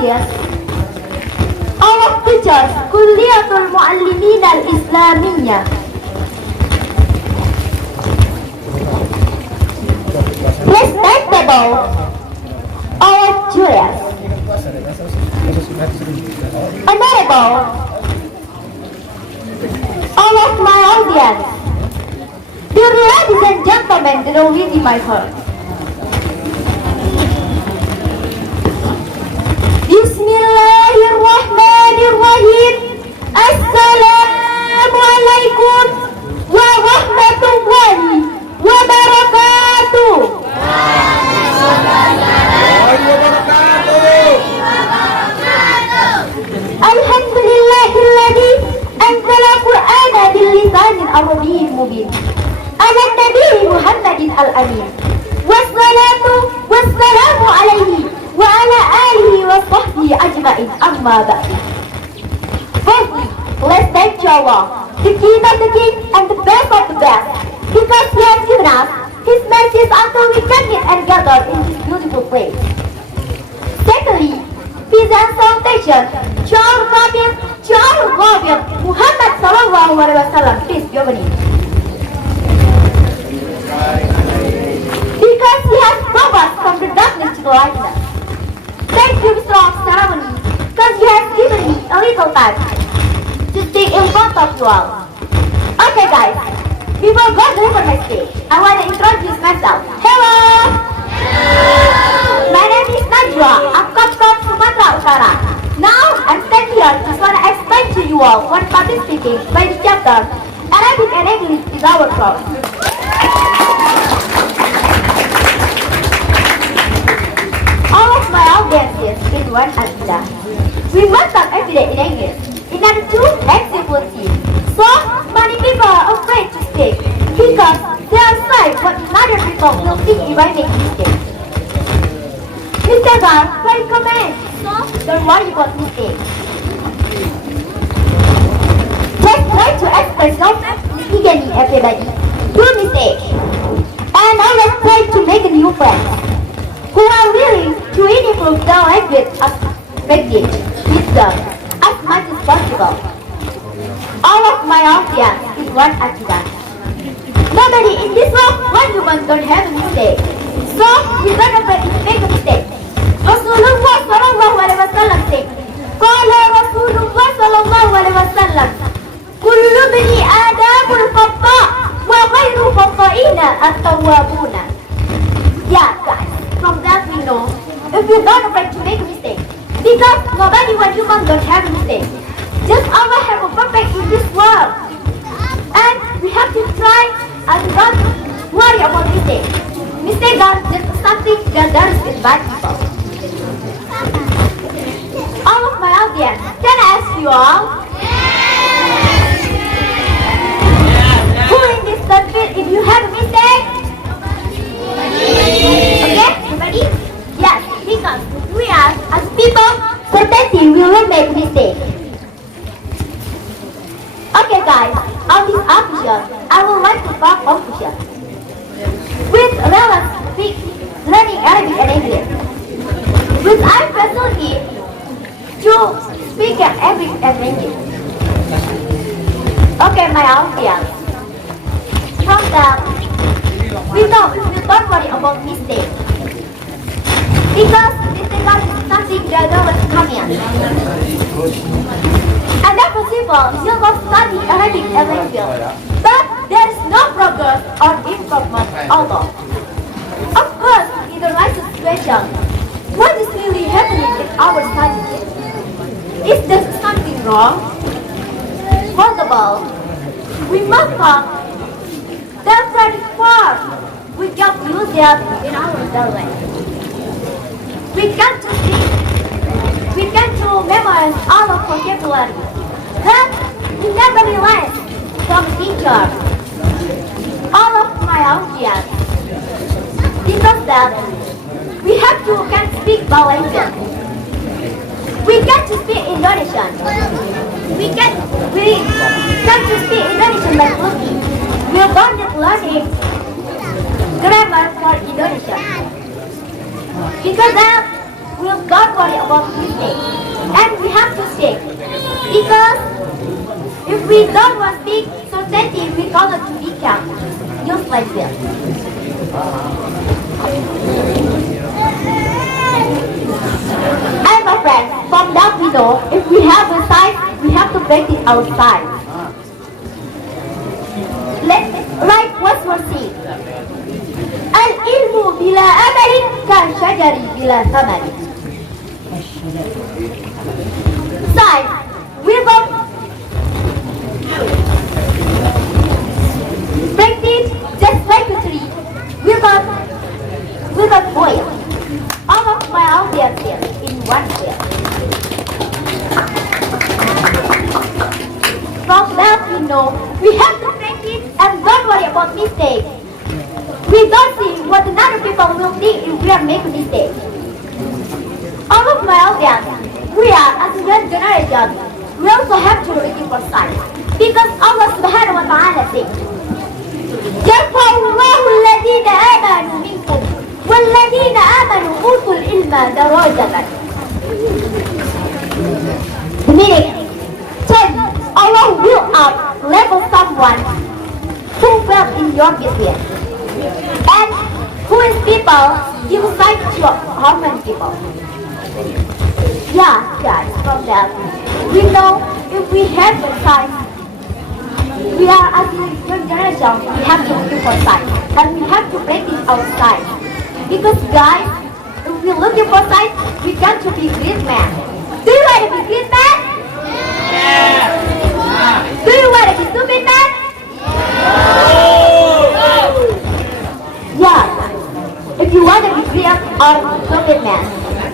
audience, our teachers, Kulliyatul Muallimin al-Islamiyah. Respectable, our jurors, honorable, all of my audience, dear ladies and gentlemen, that are within my heart. Bismillahirrahmanirrahim. Assalamualaikum warahmatullahi wabarakatuh. Alhamdulillahilladzi anzala Qur'ana bil lisanil arabiyyin mubin. Ala Nabi Muhammadin al-Amin. Wassalatu wassalamu alaihi wa ala alihi wa sahbihi ajma'in, amma ba'du. Firstly, let's thank Allah, the King of the King and the best of the best, because He has given us His mercies until we can meet and gather in this beautiful place. Secondly, peace and salutation to our Prophet Muhammad sallallahu alaihi wasallam, peace be upon him. Because He has brought us from the darkness to the lightness. Thank you, Mr. of Ceremony, because you have given me a little time to speak in front of you all. Okay guys, before going to my stage, I want to introduce myself. Hello! My name is Najwa. I'm come from Sumatera Utara. Now, I'm standing here just want to explain to you all what participating by the chapter Arabic and English is our course. All of my audiences in one agenda. We must talk every day in English in order to execute it. So many people are afraid to speak because they are afraid what other people will think if I make mistakes. Mistakes are very common, so don't worry about mistakes. Just try to express yourself in the beginning, everybody. Do mistakes. And always try to make a new friends who are willing to improve their language with them as much as possible. All of my audience is one accident. Nobody in this world, one human don't have a mistake. So we don't afraid to make a mistake. Rasulullah sallallahu alaihi wasallam said, Qala Rasulullah sallallahu alaihi wasallam, Kullu bani Adamul khata' wa ghairu khata'ina at-tawwabuna. Yeah guys, from that we know, if you don't afraid to make a mistake, because nobody when human don't have a mistake. Just Allah have a perfect in this world. And we have to try and don't worry about mistake. Mistake are just something that there is in bad people. All of my audience, can I ask you all? Who in this country, if you have a mistake? Okay, everybody? Yes, because we are, as people, certainly we will make mistake. Okay guys, on this occasion, I would like to talk occasion with relevant speak, learning Arabic and English, which I facility to speak Arabic and English. Okay, my audience, from that, we know we don't worry about mistakes, because mistakes are something that always come in. And that possible, you will study Arabic and language, but there is no progress or improvement although. Of course, in the right situation, what is really happening in our studies? Is there something wrong? Possible, we must come. That's very far. We can use that in our daily life. We can to speak. We can to memorize all of vocabulary. But we never realize from teacher. All of my audience. Because that we have to can speak Malaysian. We can to speak Indonesian. We can to speak Indonesian by looking. We're going to learning grammar for Indonesian. Because that we will not worry about mistakes. And we have to speak. Because if we don't want to speak, society will going to become just like this. And my friends, from that we know, if we have a sign, we have to practice our sign. Let's write what's one thing. العلم بلا أمل كالشجر بلا ثمر. Sign. We're going to practice just like a tree. We're going to boil all of my audience here in one year. From that we know we have to practice and don't worry about mistakes. We don't see what another people will think if we are making mistakes. All of my audience, we are as a young generation, we also have to look for signs. Because Allah subhanahu wa ta'ala says, يرفع الله الذين آمنوا منكم والذين آمنوا أوتوا العلم درجة. The meaning, Allah will up level someone who fell in your business. And who is people, you sight to how many people? Yeah, from that. We know if we have a sign, we are as a young generation, we have to look for sign. And we have to practice our sign. Because guys, if we looking for sign, we got to be great man. Do you want to be great man? Yeah. Do you want to be stupid man? Yeah. If you want to be great or stupid man,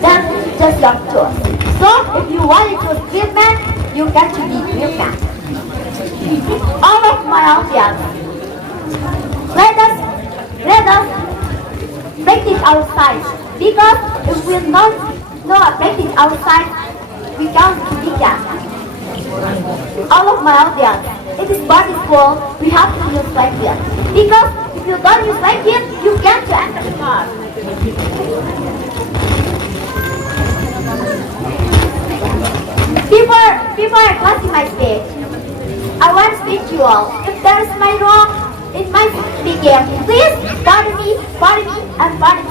then just your choice. So if you want to be great man, you got to be great man. All of my audience, let us practice our science. Because if we not practice our science, we can't be that. All of my audience, it is body school, we have to use like this. Because if you don't use like this, you can't enter the car. Before I close my speech, I want to speak to you all. If there is my wrong in my speaking, please pardon me, and pardon